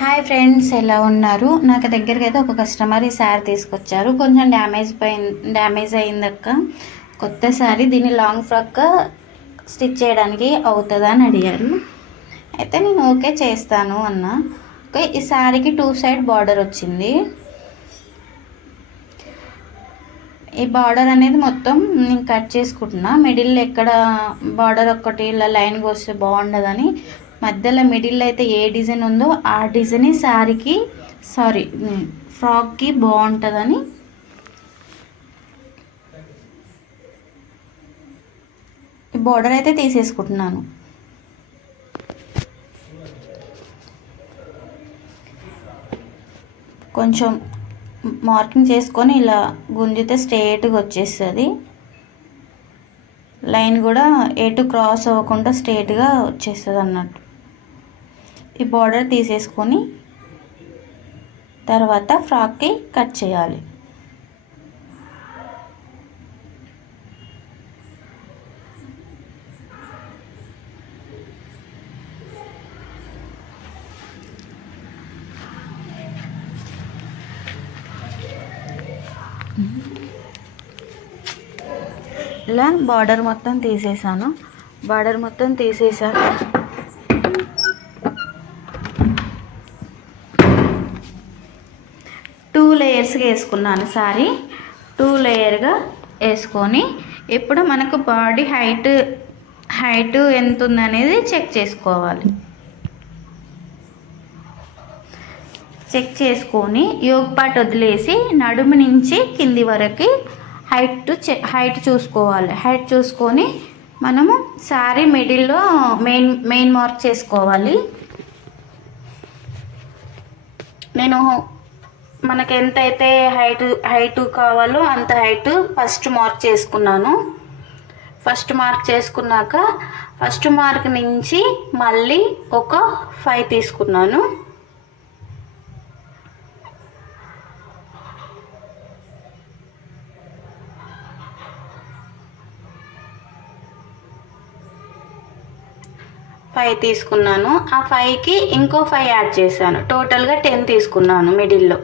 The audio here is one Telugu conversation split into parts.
హాయ్ ఫ్రెండ్స్, ఎలా ఉన్నారు? నాకు దగ్గరికి అయితే ఒక కస్టమర్ ఈ శారీ తీసుకొచ్చారు. కొంచెం డ్యామేజ్ అయిందక్క, కొత్త శారీ, దీన్ని లాంగ్ ఫ్రాక్ స్టిచ్ చేయడానికి అవుతుందా అని అడిగారు. అయితే నేను ఓకే చేస్తాను అన్నా. ఓకే, ఈ శారీకి 2 సైడ్ బార్డర్ వచ్చింది. ఈ బార్డర్ అనేది మొత్తం నేను కట్ చేసుకుంటున్నా. మిడిల్ ఎక్కడ బార్డర్ ఒక్కటి ఇలా లైన్గా వస్తే బాగుండదని మధ్యలో మిడిల్ అయితే ఏ డిజైన్ ఉందో ఆ డిజైన్ శారీకి ఫ్రాక్కి బాగుంటుందని ఈ బార్డర్ అయితే తీసేసుకుంటున్నాను. కొంచెం మార్కింగ్ చేసుకొని ఇలా గుంజితే స్ట్రేట్గా వచ్చేస్తుంది. లైన్ కూడా ఎటు క్రాస్ అవ్వకుండా స్ట్రేట్గా వచ్చేస్తుంది అన్నట్టు. ఈ బార్డర్ తీసేసుకొని తర్వాత ఫ్రాక్కి కట్ చేయాలి. ఇలా బార్డర్ మొత్తం తీసేసాను. బార్డర్ మొత్తం తీసేసాక 2 లేయర్స్గా వేసుకున్నాను సారీ. 2 లేయర్గా వేసుకొని ఇప్పుడు మనకు బాడీ హైట్ ఎంత ఉందనేది చెక్ చేసుకోవాలి. చెక్ చేసుకొని యోగ్ పార్ట్ వదిలేసి నడుము నుంచి కింది వరకు హైట్ చూసుకోవాలి. హైట్ చూసుకొని మనము శారీ మిడిల్లో మెయిన్ మార్క్ చేసుకోవాలి. నేను మనకి ఎంతైతే హైట్ కావాలో అంత హైట్ ఫస్ట్ మార్క్ చేసుకున్నాను. ఫస్ట్ మార్క్ చేసుకున్నాక ఫస్ట్ మార్క్ నుంచి మళ్ళీ ఒక 5 తీసుకున్నాను. ఆ 5కి ఇంకో 5 యాడ్ చేశాను. టోటల్గా 10 తీసుకున్నాను మిడిల్లో.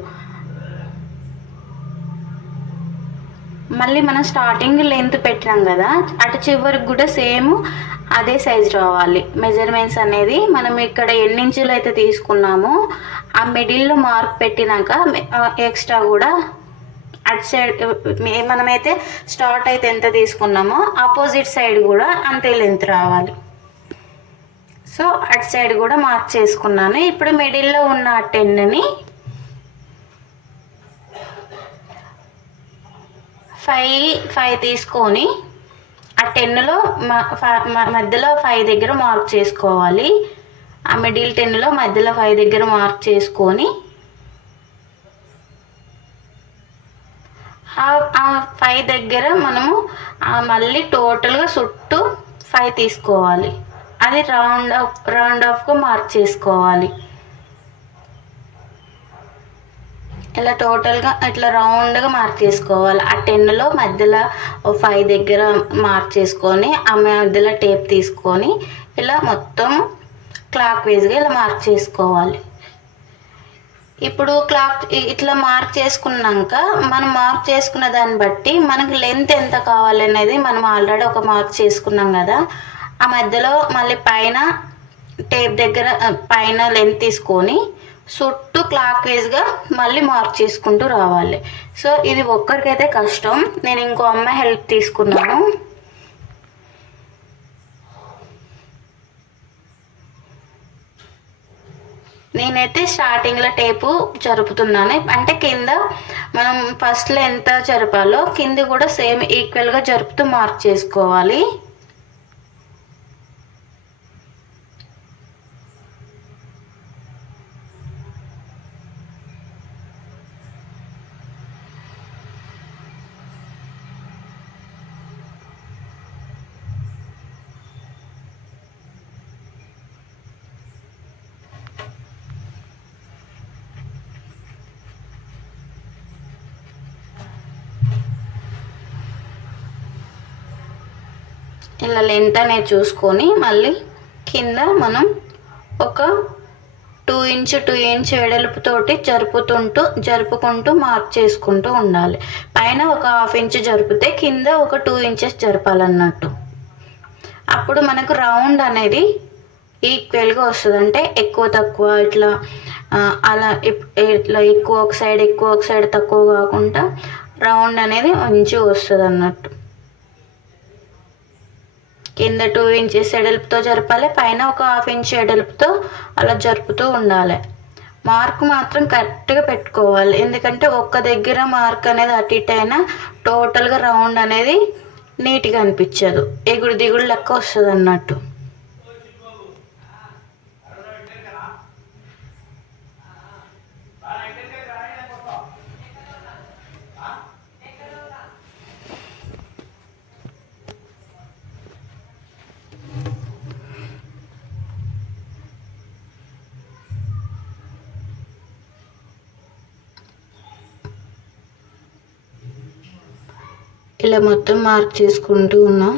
మళ్ళీ మనం స్టార్టింగ్ లెంత్ పెట్టినాం కదా, అటు చివరికి కూడా సేమ్ అదే సైజ్ రావాలి. మెజర్మెంట్స్ అనేది మనం ఇక్కడ ఎన్ని ఇంచులు అయితే తీసుకున్నామో ఆ మిడిల్లో మార్క్ పెట్టినాక ఎక్స్ట్రా కూడా అటు సైడ్ మనమైతే స్టార్ట్ అయితే ఎంత తీసుకున్నామో ఆపోజిట్ సైడ్ కూడా అంతే లెంత్ రావాలి. సో అటు సైడ్ కూడా మార్క్ చేసుకున్నాను. ఇప్పుడు మిడిల్లో ఉన్న 10ని 5 తీసుకొని ఆ 10లో మధ్యలో 5 దగ్గర మార్క్ చేసుకోవాలి. ఆ మిడిల్ 10లో మధ్యలో 5 దగ్గర మార్క్ చేసుకొని ఆ 5 దగ్గర మనము మళ్ళీ టోటల్గా చుట్టూ 5 తీసుకోవాలి. అది రౌండ్ ఆఫ్గా మార్క్ చేసుకోవాలి. ఇలా టోటల్గా ఇట్లా రౌండ్గా మార్క్ చేసుకోవాలి. ఆ 10లో మధ్యలో 5 దగ్గర మార్క్ చేసుకొని ఆ మధ్యలో టేప్ తీసుకొని ఇలా మొత్తం క్లాక్ వైజ్గా ఇలా మార్క్ చేసుకోవాలి. ఇప్పుడు ఇట్లా మార్క్ చేసుకున్నాక మనం మార్క్ చేసుకున్న దాన్ని బట్టి మనకు లెంత్ ఎంత కావాలనేది మనం ఆల్రెడీ ఒక మార్క్ చేసుకున్నాం కదా, ఆ మధ్యలో మళ్ళీ పైన టేప్ దగ్గర పైన లెంత్ తీసుకొని చుట్టూ క్లాక్ వైజ్గా మళ్ళీ మార్క్ చేసుకుంటూ రావాలి. సో ఇది ఒక్కరికైతే కష్టం. నేను ఇంకో అమ్మాయి హెల్ప్ తీసుకున్నాను. నేనైతే స్టార్టింగ్లో టేపు జరుపుతున్నాను. అంటే కింద మనం ఫస్ట్లో ఎంత జరపాలో కింద కూడా సేమ్ ఈక్వల్గా జరుపుతూ మార్క్ చేసుకోవాలి. ఇలా లెంత్ అనేది చూసుకొని మళ్ళీ కింద మనం ఒక 2 ఇంచ్ వెడల్పుతోటి జరుపుకుంటూ మార్క్ చేసుకుంటూ ఉండాలి. పైన ఒక 1/2 ఇంచ్ జరిపితే కింద ఒక 2 ఇంచెస్ జరపాలన్నట్టు. అప్పుడు మనకు రౌండ్ అనేది ఈక్వల్గా వస్తుంది. అంటే ఎక్కువ తక్కువ ఇట్లా అలా ఇట్లా ఎక్కువ ఒక సైడ్ తక్కువ కాకుండా రౌండ్ అనేది మంచిగా వస్తుంది అన్నట్టు. కింద 2 ఇంచెస్ ఎడల్పుతో జరపాలి, పైన ఒక 1/2 ఇంచ్ ఎడల్పుతో అలా జరుపుతూ ఉండాలి. మార్క్ మాత్రం కరెక్ట్గా పెట్టుకోవాలి, ఎందుకంటే ఒక్క దగ్గర మార్క్ అనేది అటు ఇటు అయినా టోటల్గా రౌండ్ అనేది నీట్గా అనిపించదు, ఎగుడు దిగుడు లెక్క వస్తుంది అన్నట్టు. ఇలా మొత్తం మార్క్ చేసుకుంటూ ఉన్నాం.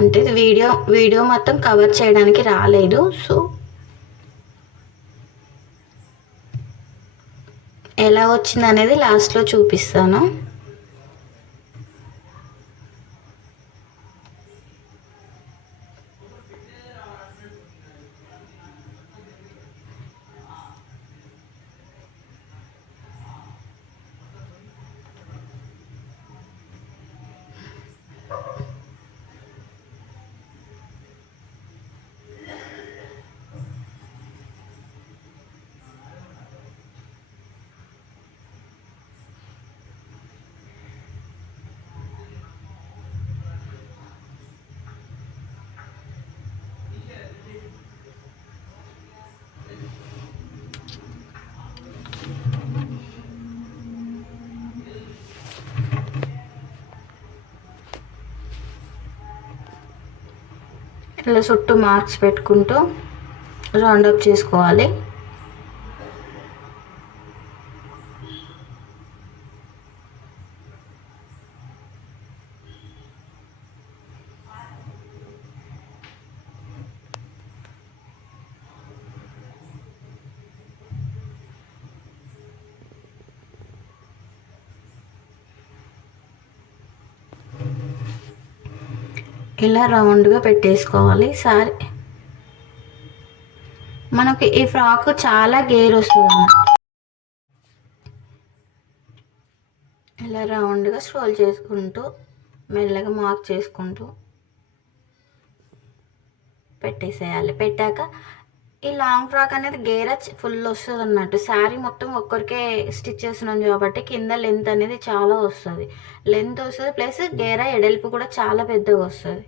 అంటే వీడియో మొత్తం కవర్ చేయడానికి రాలేదు, సో ఎలా వచ్చింది అనేది లాస్ట్లో చూపిస్తాను. ఇలా చుట్టూ మార్క్స్ పెట్టుకుంటూ రౌండప్ చేసుకోవాలి. ఇలా రౌండ్గా పెట్టేసుకోవాలి. సారీ, మనకి ఈ ఫ్రాక్ చాలా గేర్ వస్తుంది అన్నమాట. ఇలా రౌండ్గా స్క్రోల్ చేసుకుంటూ మెల్లగా మార్క్ చేసుకుంటూ పెట్టేసేయాలి. పెట్టాక ఈ లాంగ్ ఫ్రాక్ అనేది గేర ఫుల్ వస్తుంది అన్నట్టు. శారీ మొత్తం ఒక్కరికే స్టిచ్ చేస్తున్నాం కాబట్టి కింద లెంత్ అనేది చాలా వస్తుంది, ప్లస్ గేర ఎడల్పు కూడా చాలా పెద్దగా వస్తుంది.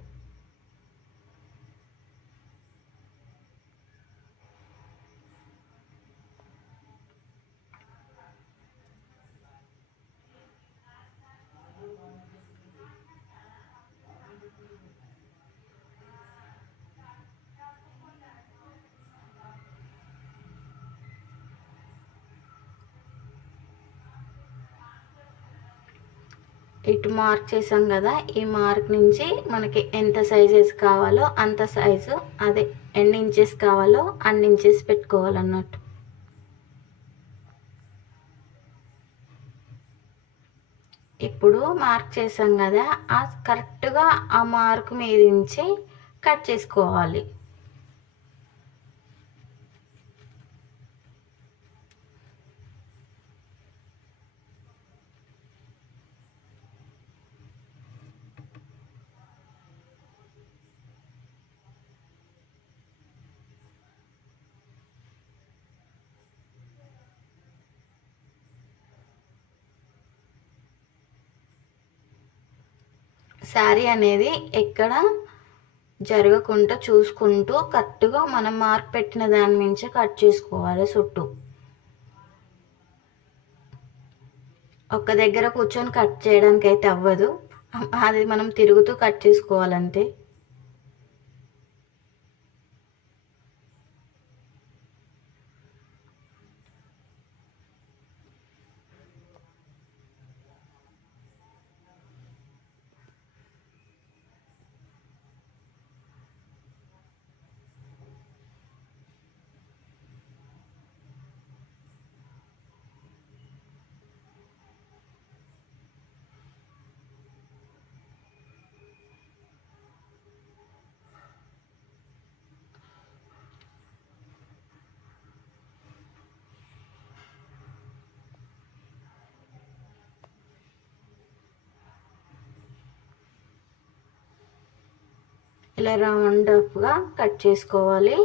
ఇటు మార్క్ చేసాం కదా, ఈ మార్క్ నుంచి మనకి ఎంత సైజెస్ కావాలో అంత సైజు, అదే ఎన్ని ఇంచెస్ కావాలో అన్ని ఇంచెస్ పెట్టుకోవాలన్నట్టు. ఇప్పుడు మార్క్ చేసాం కదా, కరెక్ట్గా ఆ మార్క్ మీద నుంచి కట్ చేసుకోవాలి. శారీ అనేది ఎక్కడ జరగకుండా చూసుకుంటూ కరెక్ట్గా మనం మార్క్ పెట్టిన దాని నుంచి కట్ చేసుకోవాలి. చుట్టూ ఒక్క దగ్గర కూర్చొని కట్ చేయడానికి అయితే అవ్వదు, అది మనం తిరుగుతూ కట్ చేసుకోవాలంతే. ఇలా రౌండ్గా కట్ చేసుకోవాలి.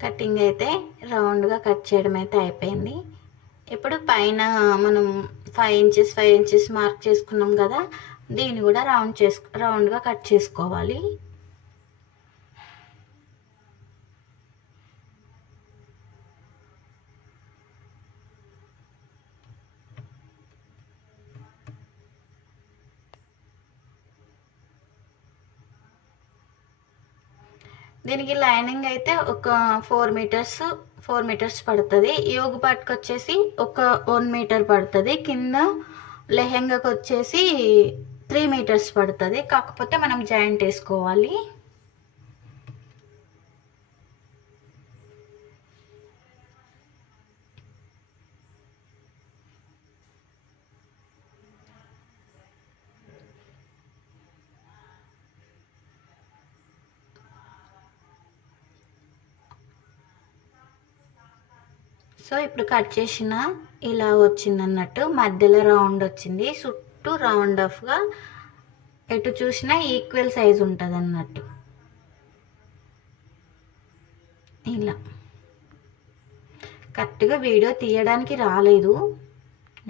కటింగ్ అయితే రౌండ్గా కట్ చేయడం అయితే అయిపోయింది. ఇప్పుడు పైన మనం 5 ఇంచెస్ మార్క్ చేసుకున్నాం కదా, దీన్ని కూడా రౌండ్గా కట్ చేసుకోవాలి. దీనికి లైనింగ్ అయితే ఒక 4 మీటర్స్ పడుతుంది. యోగు పాటుకు వచ్చేసి ఒక 1 మీటర్ పడుతుంది. కింద లెహెంగాకి వచ్చేసి 3 మీటర్స్ పడుతుంది. కాకపోతే మనం జాయింట్ వేసుకోవాలి. సో ఇప్పుడు కట్ చేసిన ఇలా వచ్చింది అన్నట్టు, మధ్యలో రౌండ్ వచ్చింది, చుట్టూ రౌండ్ ఆఫ్గా ఎటు చూసినా ఈక్వల్ సైజ్ ఉంటుంది అన్నట్టు. ఇలా కరెక్ట్గా వీడియో తీయడానికి రాలేదు,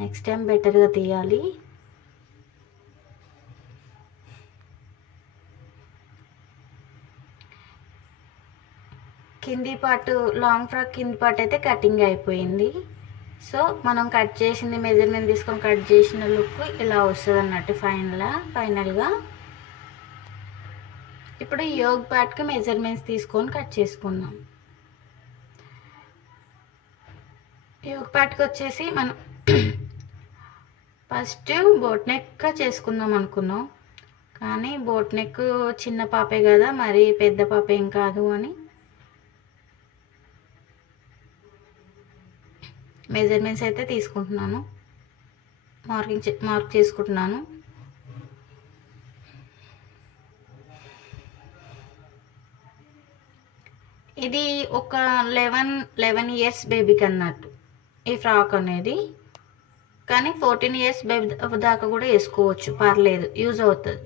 నెక్స్ట్ టైం బెటర్గా తీయాలి. కింది పార్ట్ లాంగ్ ఫ్రాక్ కింది పార్ట్ అయితే కటింగ్ అయిపోయింది. సో మనం కట్ చేసింది మెజర్మెంట్ తీసుకొని కట్ చేసిన లుక్ ఇలా వస్తుంది అన్నట్టు ఫైనల్గా. ఇప్పుడు యోగ్ పార్ట్కి మెజర్మెంట్స్ తీసుకొని కట్ చేసుకుందాం. యోగ్ పార్ట్కి వచ్చేసి మనం ఫస్ట్ బోట్ నెక్ చేసుకుందాం అనుకున్నాం, కానీ బోట్ నెక్ చిన్న పాపే కదా, మరి పెద్ద పాప ఏం కాదు అని మెజర్మెంట్స్ అయితే తీసుకుంటున్నాను, మార్క్ చేసుకుంటున్నాను. ఇది ఒక 11 ఇయర్స్ బేబీకి అన్నట్టు ఈ ఫ్రాక్ అనేది, కానీ 14 ఇయర్స్ బేబీ దాకా కూడా వేసుకోవచ్చు, పర్లేదు, యూజ్ అవుతుంది.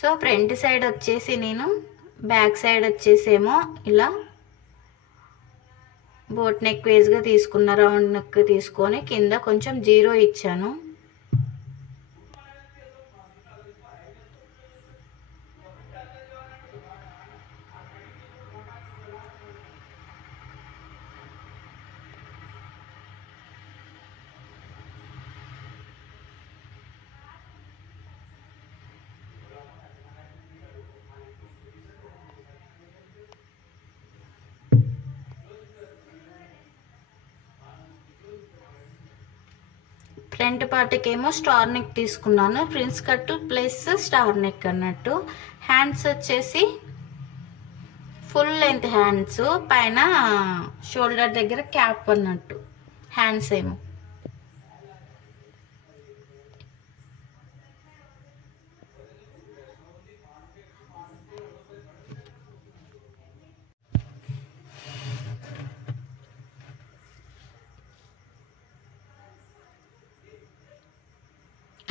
సో ఫ్రంట్ సైడ్ వచ్చేసి నేను బ్యాక్ సైడ్ వచ్చేసేమో ఇలా బోట్ నెక్ వేస్గా తీసుకున్న, రౌండ్ నెక్ తీసుకొని కింద కొంచెం 0 ఇచ్చాను. ఫ్రంట్ పార్ట్కి ఏమో స్టార్ నెక్ తీసుకున్నాను, prince cut plus star neck అన్నట్టు. హ్యాండ్స్ వచ్చేసి ఫుల్ లెంత్ హ్యాండ్స్, పైన షోల్డర్ దగ్గర క్యాప్ అన్నట్టు హ్యాండ్స్ ఏమో.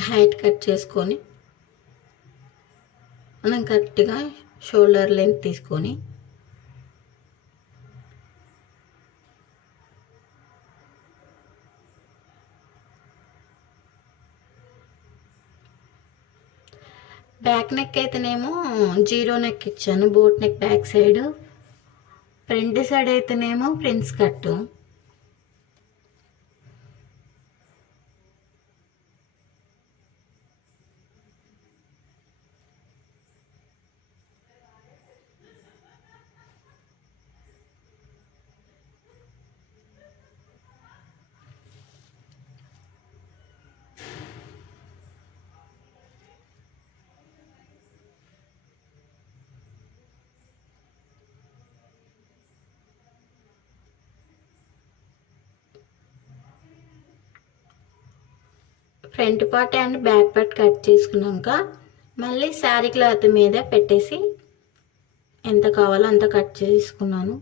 హైట్ కట్ చేసుకొని మనం కరెక్ట్గా షోల్డర్ లెంత్ తీసుకొని బ్యాక్ నెక్ అయితేనేమో జీరో నెక్ ఇచ్చాను, boat neck back side. Front side అయితేనేమో prince cut. Front part and back part cut చేసుకున్నాక మళ్ళీ శారీ క్లాత్ మీద పెట్టేసి ఎంత కావాలో అంత కట్ చేసుకున్నాను.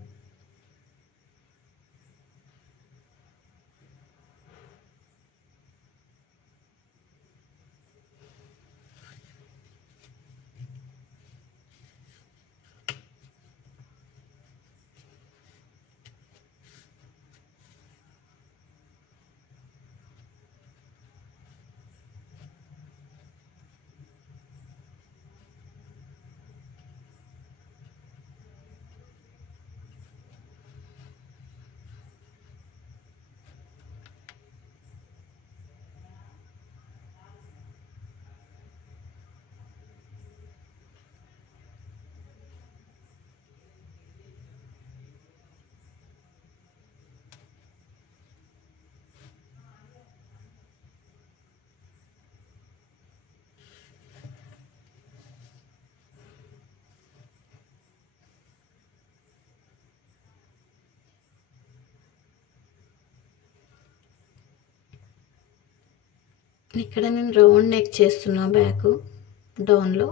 ఇక్కడ నేను రౌండ్ నెక్ చేస్తున్నా, బ్యాక్ డౌన్లో.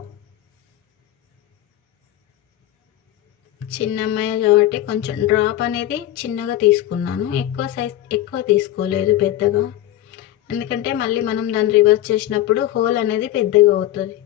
చిన్న అమ్మాయి కాబట్టి కొంచెం డ్రాప్ అనేది చిన్నగా తీసుకున్నాను, ఎక్కువ సైజ్ ఎక్కువ తీసుకోలేదు పెద్దగా, ఎందుకంటే మళ్ళీ మనం దాన్ని రివర్స్ చేసినప్పుడు హోల్ అనేది పెద్దగా అవుతుంది.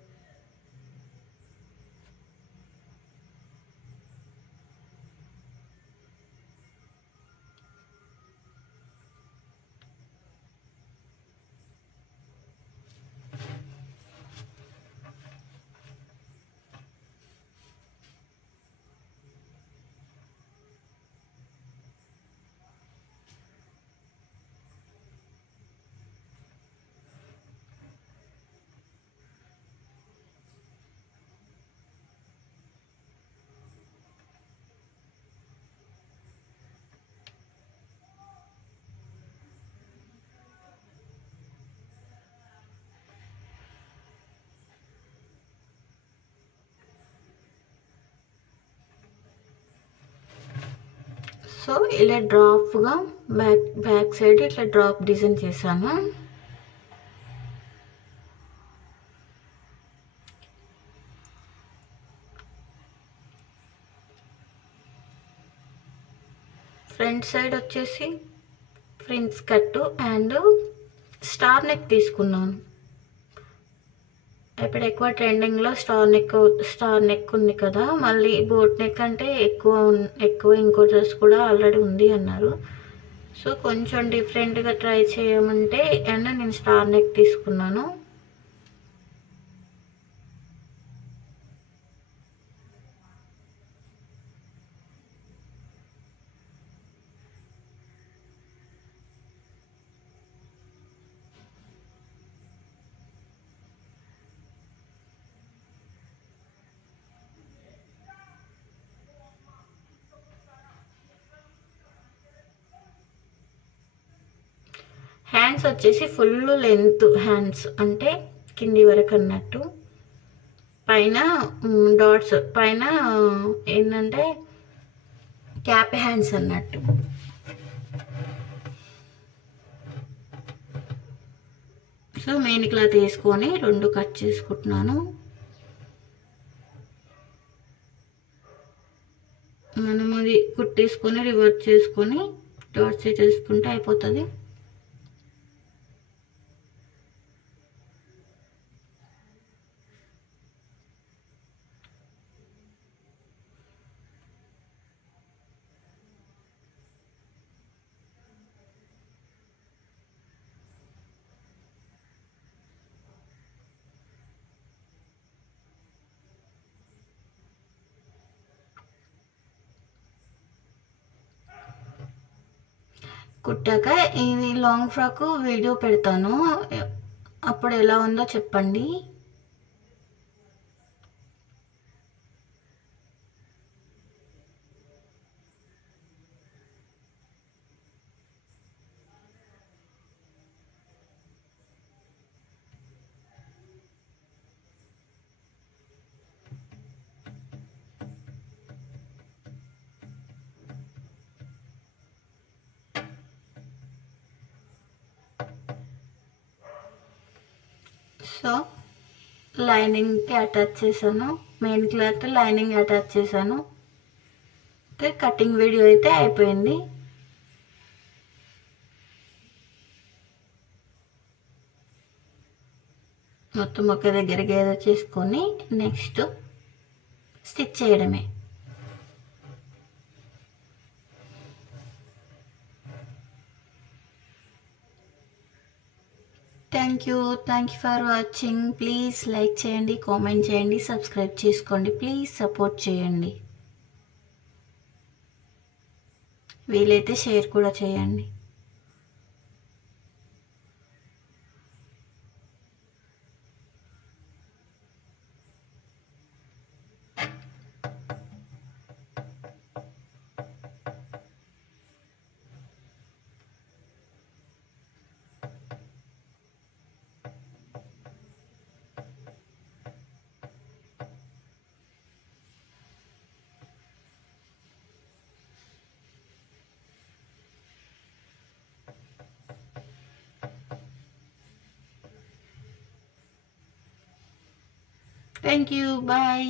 సో ఇలా డ్రాప్గా బ్యాక్ సైడ్ ఇట్లా డ్రాప్ డిజైన్ చేశాను. ఫ్రంట్ సైడ్ వచ్చేసి ఫ్రిన్స్ కట్టు అండ్ స్టార్ నెక్ తీసుకున్నాను. ఇప్పుడు ఎక్కువ ట్రెండింగ్లో స్టార్ నెక్ ఉంది కదా, మళ్ళీ బోట్ నెక్ అంటే ఎక్కువ ఇంకో డ్రెస్ కూడా ఆల్రెడీ ఉంది అన్నారు. సో కొంచెం డిఫరెంట్గా ట్రై చేయమంటే అండ్ నేను స్టార్ నెక్ తీసుకున్నాను. హ్యాండ్స్ వచ్చేసి ఫుల్ లెంత్ హ్యాండ్స్, అంటే కింది వరకు అన్నట్టు. పైన డాట్స్ పైన ఏంటంటే క్యాప్ హ్యాండ్స్ అన్నట్టు. సో మెయిన్ క్లాత్ వేసుకొని రెండు కట్ చేసుకుంటున్నాను. మనం అది కుట్టేసుకొని రివర్స్ చేసుకొని డాట్స్ చేసుకుంటే అయిపోతుంది. కుట్టాక ఇది లాంగ్ ఫ్రాక్ వీడియో పెడతాను, అప్పుడు ఎలా ఉందో చెప్పండి. సో లైనింగ్కి అటాచ్ చేశాను, మెయిన్ క్లాత్ లైనింగ్ అటాచ్ చేశాను. ఓకే, కటింగ్ వీడియో అయితే అయిపోయింది. మొత్తం ఒక దగ్గర గేదర్ చేసుకొని నెక్స్ట్ స్టిచ్ చేయడమే. Thank you for watching. Please like చేయండి, కామెంట్ చేయండి, సబ్స్క్రైబ్ చేసుకోండి. ప్లీజ్ సపోర్ట్ చేయండి, వీలైతే షేర్ కూడా చేయండి. Thank you. Bye.